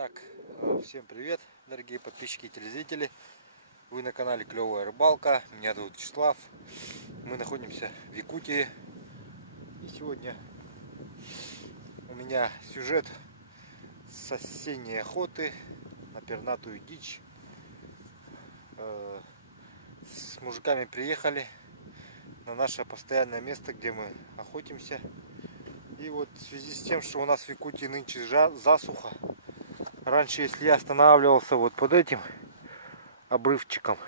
Так, всем привет, дорогие подписчики и телезрители. Вы на канале Клевая Рыбалка. Меня зовут Вячеслав. Мы находимся в Якутии. И сегодня у меня сюжет с осенней охоты на пернатую дичь. С мужиками приехали на наше постоянное место, где мы охотимся. И вот в связи с тем, что у нас в Якутии нынче засуха, раньше, если я останавливался вот под этим обрывчиком,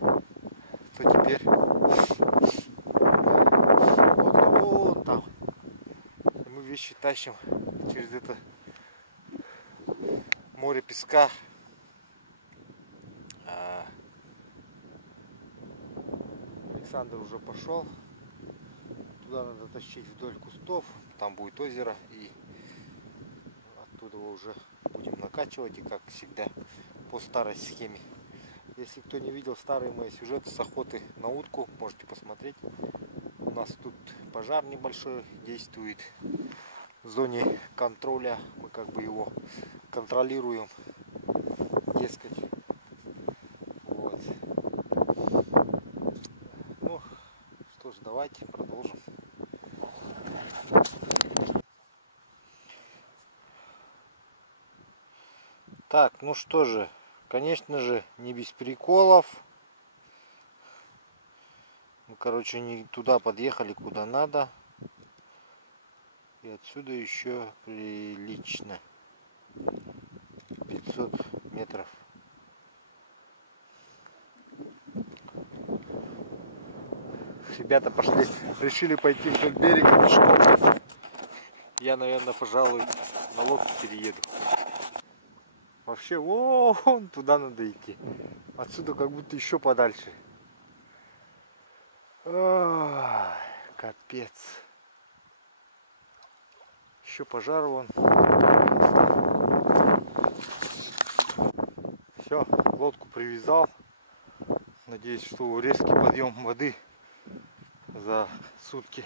то теперь вон там. И мы вещи тащим через это море песка. Александр уже пошел. Туда надо тащить вдоль кустов. Там будет озеро. И оттуда его уже будем накачивать. И как всегда по старой схеме. Если кто не видел старые мои сюжеты с охоты на утку, можете посмотреть. У нас тут пожар небольшой действует в зоне контроля. Мы как бы его контролируем, дескать. Вот. Ну что ж, давайте продолжим. Так, ну что же, конечно же, не без приколов. Мы, короче, не туда подъехали, куда надо. И отсюда еще прилично 500 метров. Ребята пошли, решили пойти вдоль берега пешком. Я, наверное, пожалуй, на лодке перееду. Вообще, вон туда надо идти. Отсюда как будто еще подальше. Ой, капец. Еще пожар вон. Все, лодку привязал. Надеюсь, что резкий подъем воды за сутки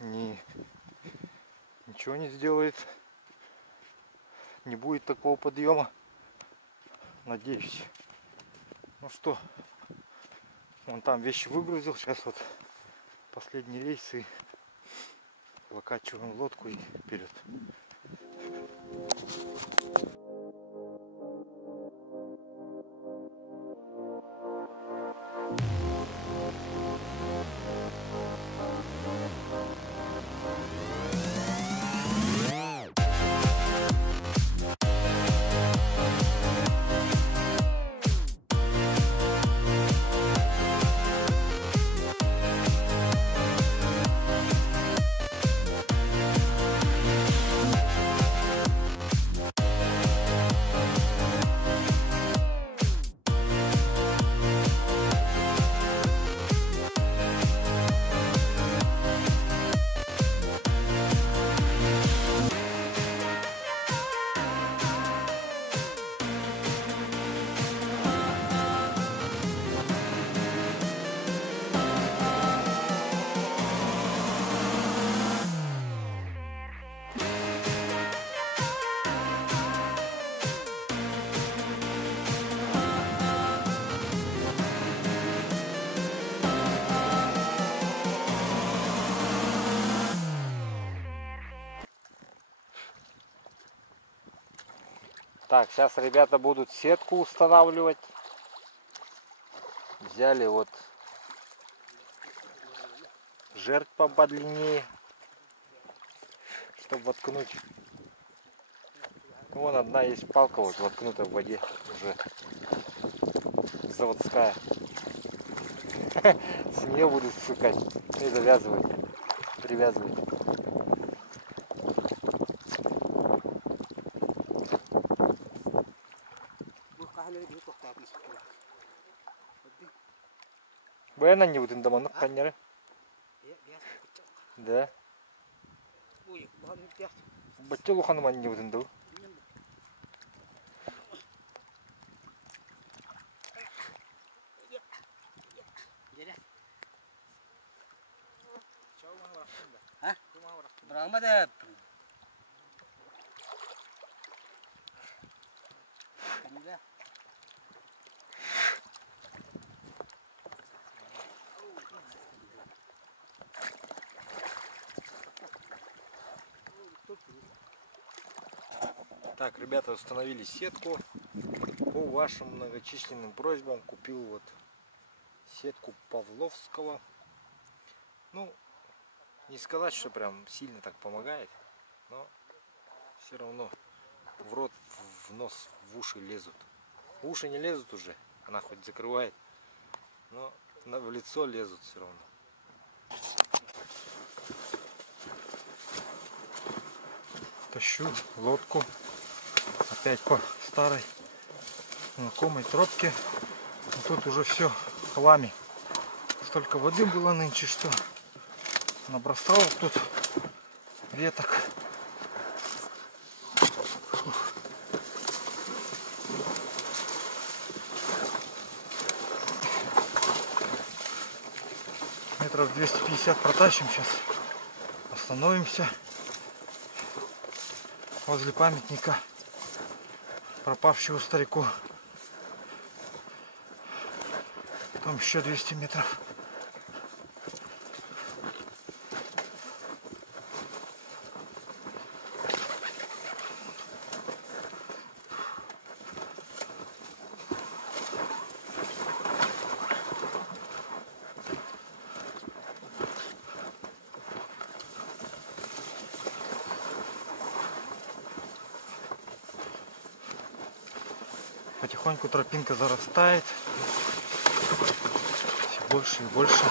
ничего не сделает. Не будет такого подъема. Надеюсь. Ну что, вон там вещи выгрузил. Сейчас вот последний рейс и выкачиваем лодку и вперед. Так, сейчас ребята будут сетку устанавливать. Взяли вот жертв подлиннее, чтобы воткнуть. Вон одна есть палка, вот воткнута в воде уже заводская. С нее будут сыкать и завязывать, привязывать. Бена не будем дома, ну канеры. Да. Бачелу хануман не будем дома. Berapa deh? Так, ребята, установили сетку. По вашим многочисленным просьбам купил вот сетку Павловского. Ну, не сказать, что прям сильно так помогает, но все равно в рот, в нос, в уши лезут. В уши не лезут уже, она хоть закрывает, но в лицо лезут все равно. Тащу лодку опять по старой знакомой тропке. Но тут уже все в хламе. Столько воды было нынче, что набросал тут веток. Метров 250 протащим сейчас. Остановимся возле памятника пропавшего старику. Потом еще 200 метров. Потихоньку тропинка зарастает. Все больше и больше.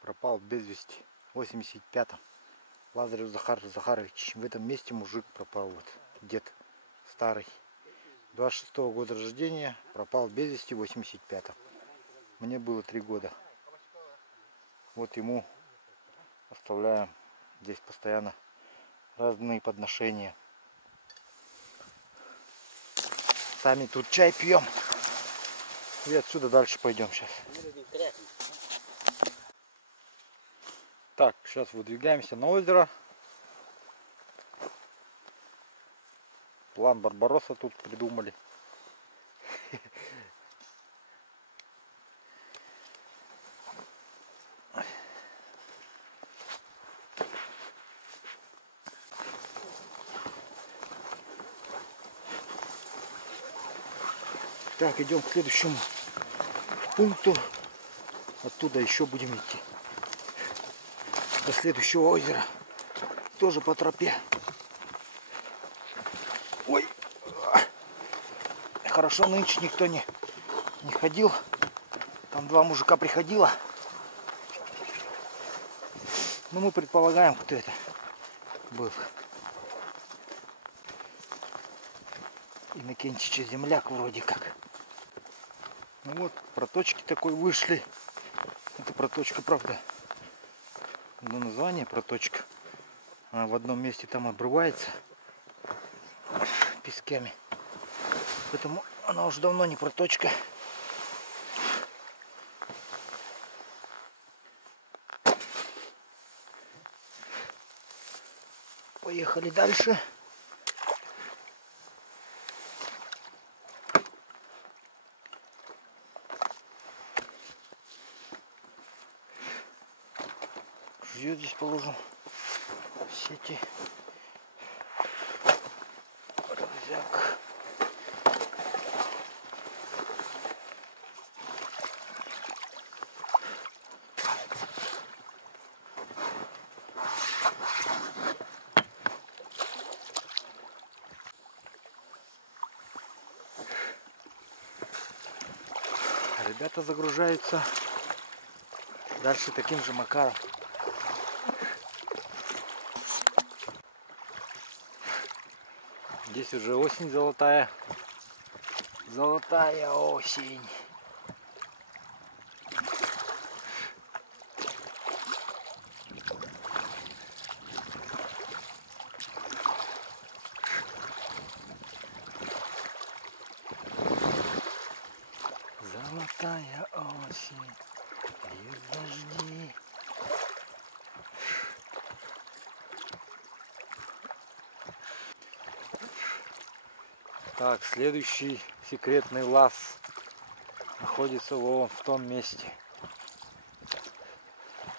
Пропал без вести в 85-м. Лазарев Захар Захарович. В этом месте мужик пропал. Вот дед старый. 26-го года рождения. Пропал без вести в 85-м. Мне было 3 года. Вот ему оставляем здесь постоянно разные подношения. Сами тут чай пьем. И отсюда дальше пойдем сейчас. Так, сейчас выдвигаемся на озеро. План Барбаросса тут придумали. Так, идем к следующему пункту. Оттуда еще будем идти до следующего озера. Тоже по тропе. Ой! Хорошо, нынче никто не ходил. Там 2 мужика приходило. Но мы предполагаем, кто это был. Иннокентича земляк вроде как. Ну вот, проточки такой вышли. Это проточка, правда. Но название проточка. Она в одном месте там обрывается песками. Поэтому она уже давно не проточка. Поехали дальше. Ружье здесь положим. Сети. Рюкзак. Ребята загружаются дальше таким же макаром. Здесь уже осень золотая. Золотая осень. Золотая осень, льют дожди. Так, следующий секретный лаз находится вон в том месте.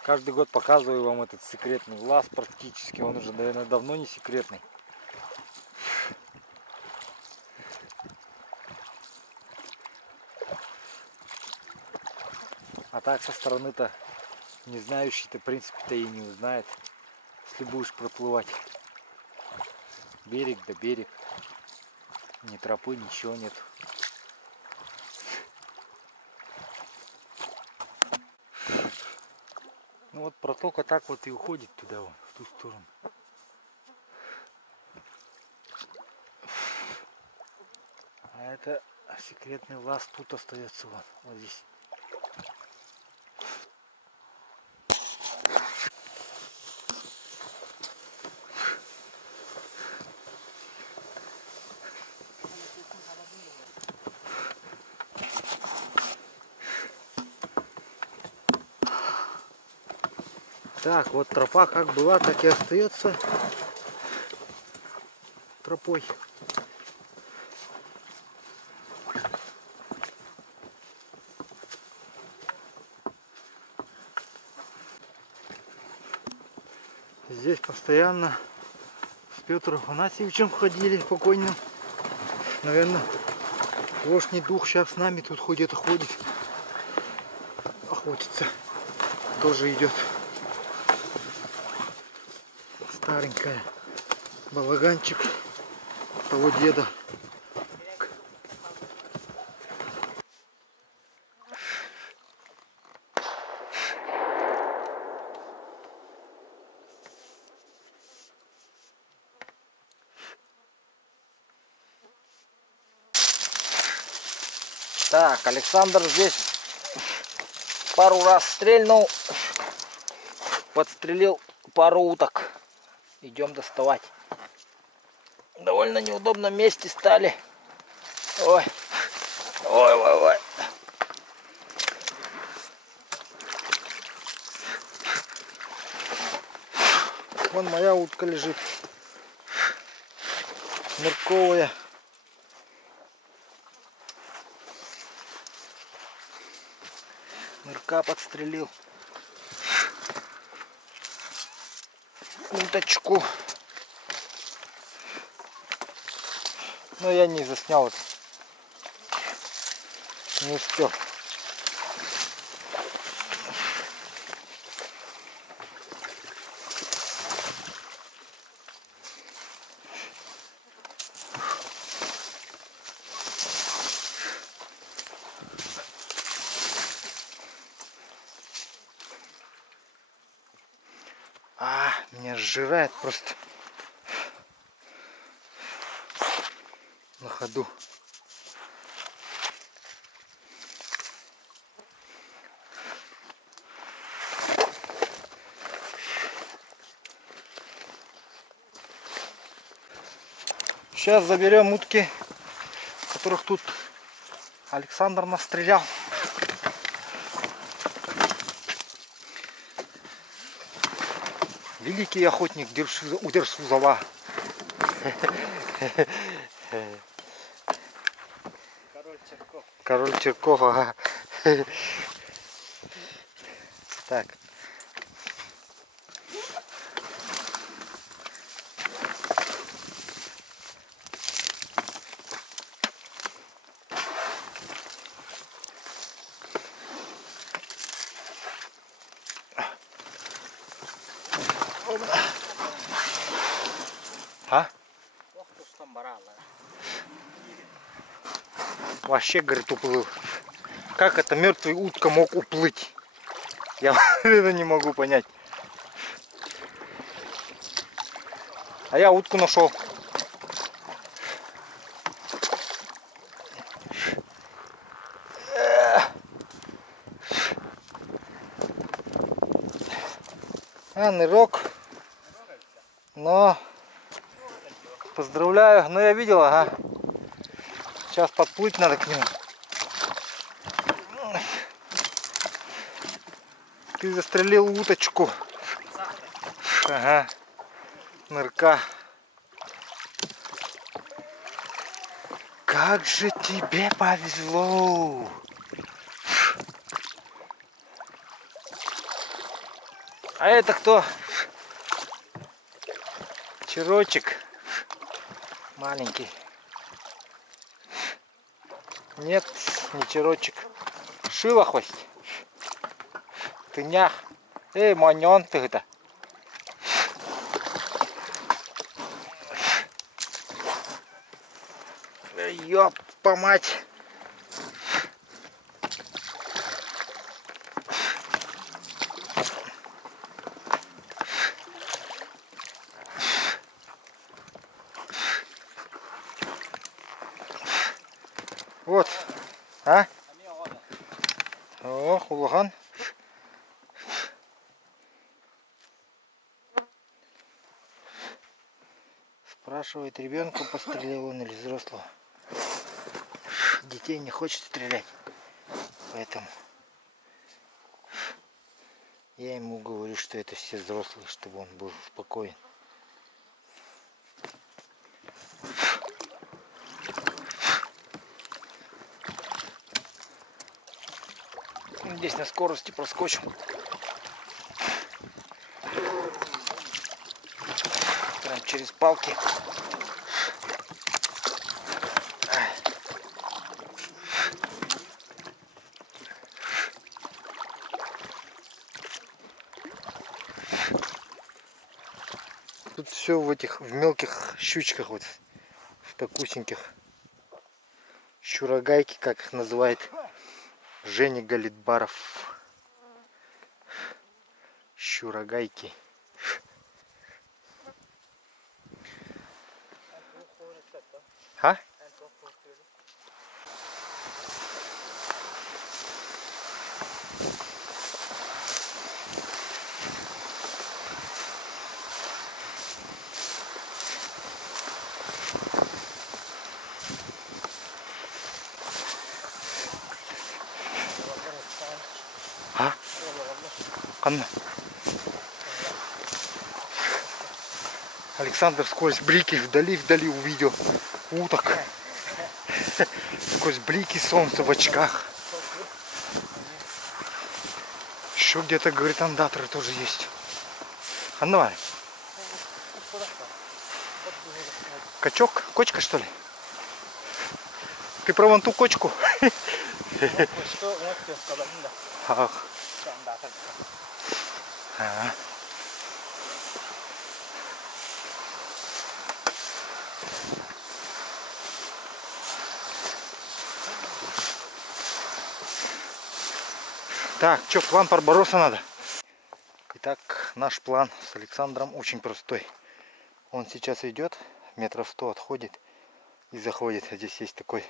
Каждый год показываю вам этот секретный лаз практически. Он уже, наверное, давно не секретный. А так со стороны-то не знающий-то, в принципе-то, и не узнает, если будешь проплывать. Берег да берег. Ни тропы, ничего нет. Ну вот протока так вот и уходит туда, вон, в ту сторону. А это секретный лаз тут остается, вот здесь. Так, вот тропа как была, так и остается тропой. Здесь постоянно с Петром Афанасьевичем ходили покойным. Наверное, вошний дух сейчас с нами тут ходит, охотится. Тоже идет. Старенькая. Балаганчик того деда. Так, Александр здесь пару раз стрельнул, подстрелил пару уток. Идем доставать. В довольно неудобном месте стали. Ой, ой, ой, ой. Вон моя утка лежит. Нырковая. Нырка подстрелил. Уточку. Но я не заснял это. Не успел. Меня сжирает просто на ходу. Сейчас заберем утки, которых тут Александр настрелял. Великий охотник Удерсузова. Король Черков. Король Черков, ага. Так. А? Вообще, говорит, уплыл. Как это мертвый утка мог уплыть? Я это не могу понять. А я утку нашел. А, нырок. Но поздравляю. Но я видел, ага. Сейчас подплыть надо к нему. Ты застрелил уточку. Ага. Нырка. Как же тебе повезло. А это кто? Черочек. Маленький. Нет, не черочек. Шилохвост. Тынях. Эй, манён ты это. Ёпа мать. Вот. А? О, хулаган. Спрашивает, ребенка пострелил он или взрослого. Детей не хочет стрелять. Поэтому я ему говорю, что это все взрослые, чтобы он был спокоен. Здесь на скорости проскочим. Прям через палки. Тут все в этих в мелких щучках, вот в такусеньких. Щурагайки, как их называет Женя Галитбаров. Щурагайки. А? А? Канна. Александр сквозь блики вдали увидел уток. Сквозь блики солнца в очках. Еще где-то, говорит, андаторы тоже есть. А ну, давай. Качок? Кочка, что ли? Ты про вон ту кочку? Ах. Ага. Так, что, план Барбаросса надо? Итак, наш план с Александром очень простой. Он сейчас идет, метров 100 отходит и заходит. Здесь есть такой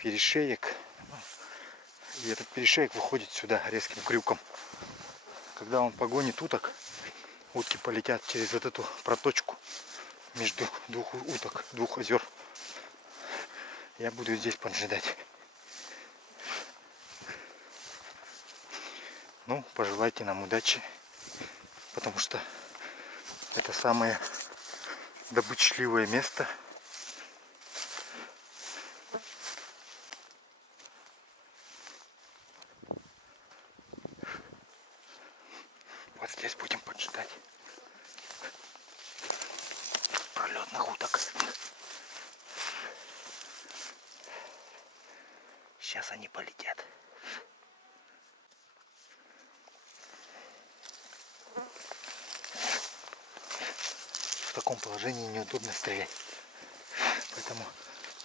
перешеек. И этот перешеек выходит сюда резким крюком. Когда он погонит уток, утки полетят через вот эту проточку между двух уток, двух озер. Я буду здесь поджидать. Ну, пожелайте нам удачи, потому что это самое добычливое место. Вот здесь будем поджидать пролетных уток. Сейчас они полетят. В таком положении неудобно стрелять, поэтому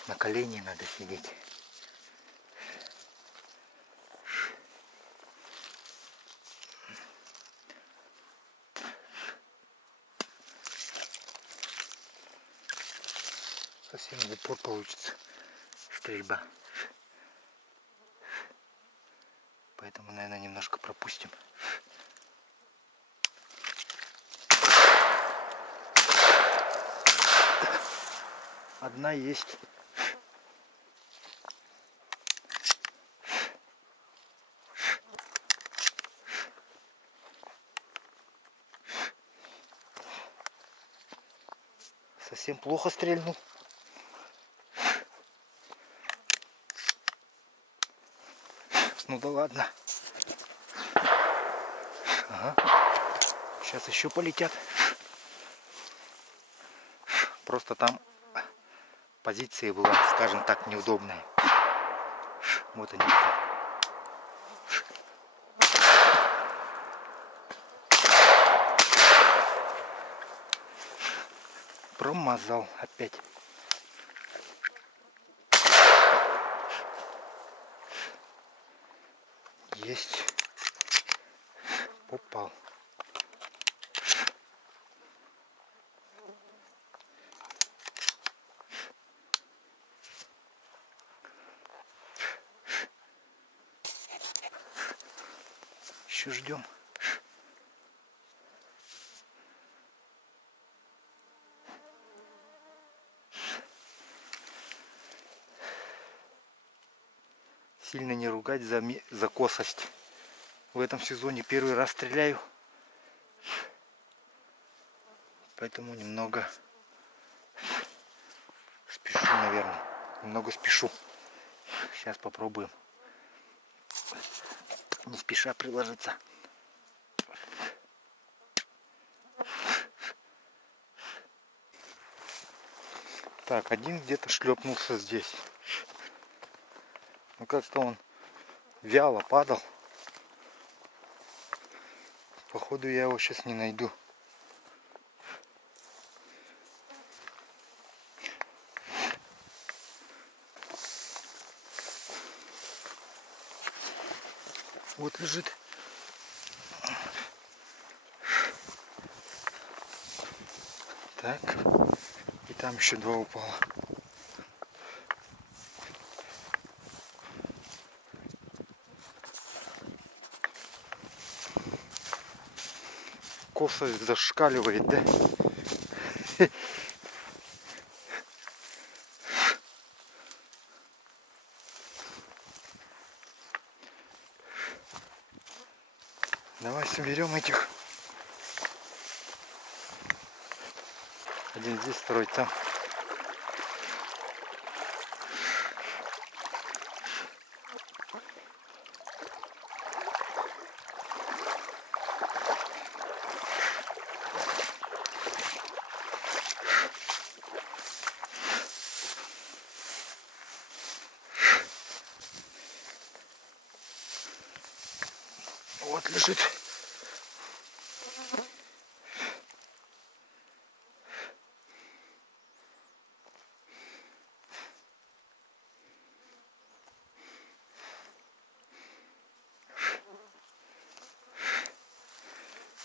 на колени надо сидеть. Совсем в упор получится стрельба, поэтому, наверное, немножко пропустим. одна есть. Совсем плохо стрельнул. Ну да ладно. Ага. Сейчас еще полетят. Просто там позиция была, скажем так, неудобная. Вот они. Промазал опять. Есть. Попал. Еще ждем. Сильно не ругать за косость. В этом сезоне первый раз стреляю. Поэтому немного спешу, наверное. Немного спешу. Сейчас попробуем. Не спеша приложиться. Так, один где-то шлепнулся здесь. Ну как-то он вяло падал. Походу я его сейчас не найду. Вот лежит. Так. И там еще два упало. Косость зашкаливает, да? Давай соберем этих. Один здесь, второй там. Вот лежит.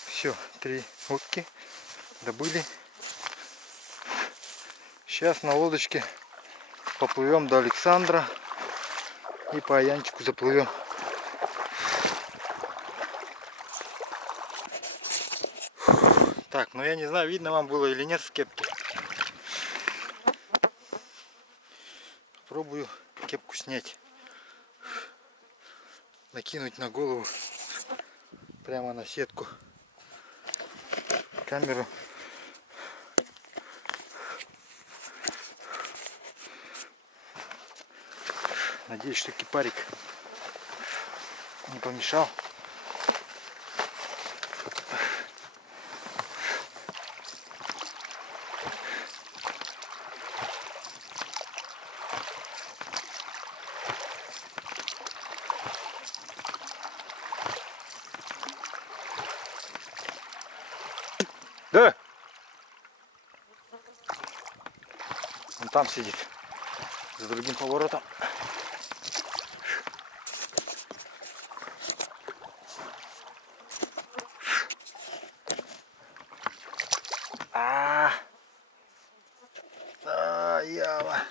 Все, 3 утки добыли. Сейчас на лодочке поплывем до Александра и по Аянчику заплывем. Так, ну я не знаю, видно вам было или нет с кепки. Пробую кепку снять. Накинуть на голову. Прямо на сетку. Камеру. Надеюсь, что кипарик не помешал. Да! Он там сидит. За другим поворотом. Ява.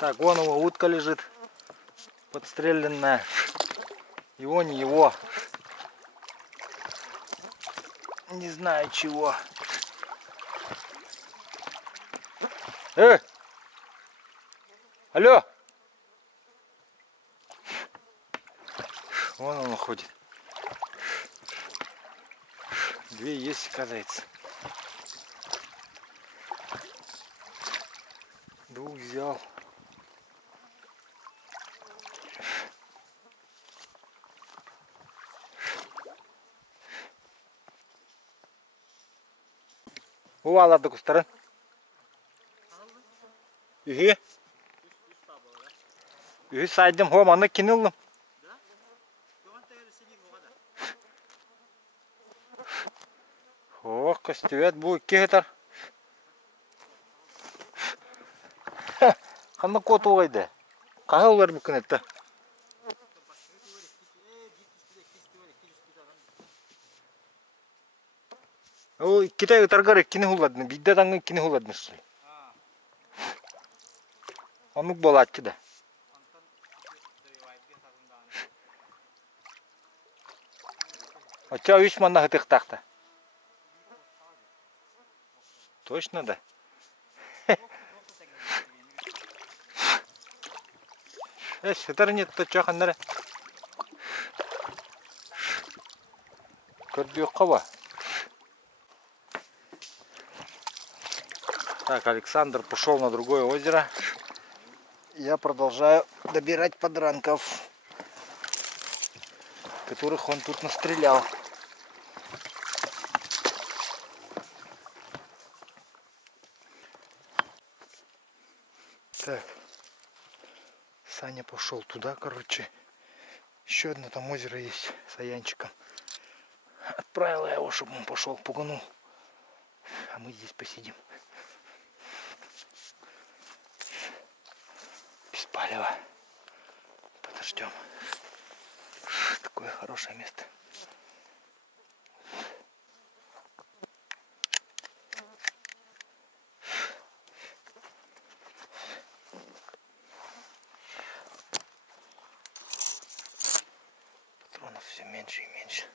Так, вон его утка лежит, подстреленная. Его, не его. Не знаю чего. Алло! Вон он уходит. Две есть, оказывается. Двух взял. Uvaladı kuşların. Ühü. Ühü saydım. Homanı kinildim. О, костюет будет кетер. Қандай кот ойды? Қағыл бар мүмкін етті. Ол Китай таргары кені хуладны, бидде таңы кені хуладны шыл. Онук болады да. Оча 3 манда хытық тақты. Точно да. Хытыр нет-то чоқандары. Көрдік қаба. Так, Александр пошел на другое озеро. Я продолжаю добирать подранков, которых он тут настрелял. Так, Саня пошел туда, короче. Еще одно там озеро есть с Аянчиком. Отправила я его, чтобы он пошел, пуганул. А мы здесь посидим. Без палева. Подождем. Такое хорошее место. Патронов все меньше и меньше.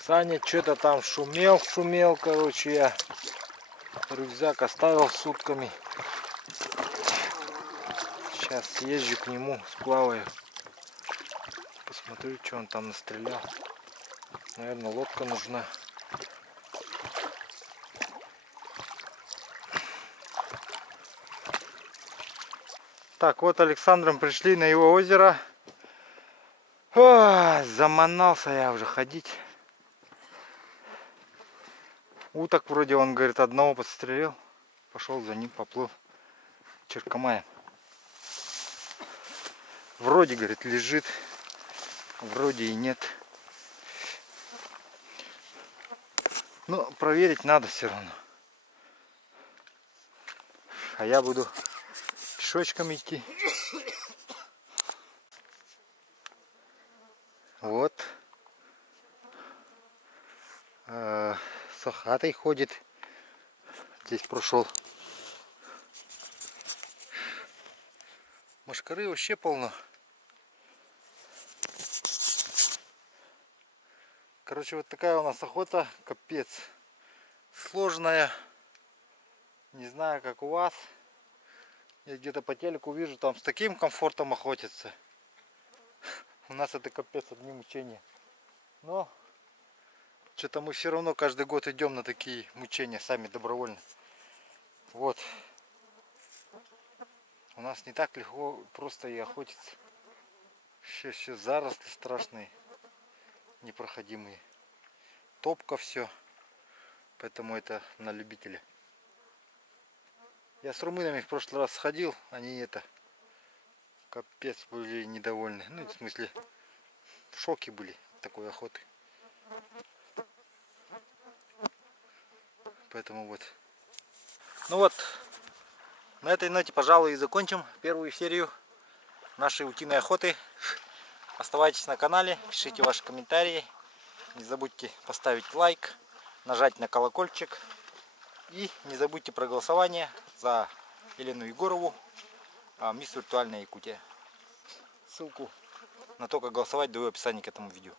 Саня что-то там шумел, короче, я рюкзак оставил сутками. Сейчас съезжу к нему, сплаваю. Посмотрю, что он там настрелял. Наверное, лодка нужна. Так, вот Александром пришли на его озеро. О, заманался я уже ходить. Уток вроде он, говорит, одного подстрелил. Пошел за ним, поплыл. Черкомаем. Вроде, говорит, лежит. Вроде и нет. Но проверить надо все равно. А я буду пешочком идти. Вот. Сахатой ходит. Здесь прошел. Мошкары вообще полно. Короче, вот такая у нас охота. Капец. Сложная. Не знаю, как у вас. Я где-то по телеку вижу, там с таким комфортом охотятся. У нас это капец, одни мучения. Но что-то мы все равно каждый год идем на такие мучения, сами добровольно. Вот. У нас не так легко просто и охотиться. Все заросли страшные, непроходимые. Топка все. Поэтому это на любителя. Я с румынами в прошлый раз сходил, они это капец были недовольны. Ну, в смысле, в шоке были от такой охоты. Поэтому вот. Ну вот, на этой ноте, пожалуй, и закончим первую серию нашей утиной охоты. Оставайтесь на канале, пишите ваши комментарии. Не забудьте поставить лайк, нажать на колокольчик. И не забудьте про голосование за Елену Егорову, мисс Виртуальная Якутия. Ссылку на то, как голосовать, даю в описании к этому видео.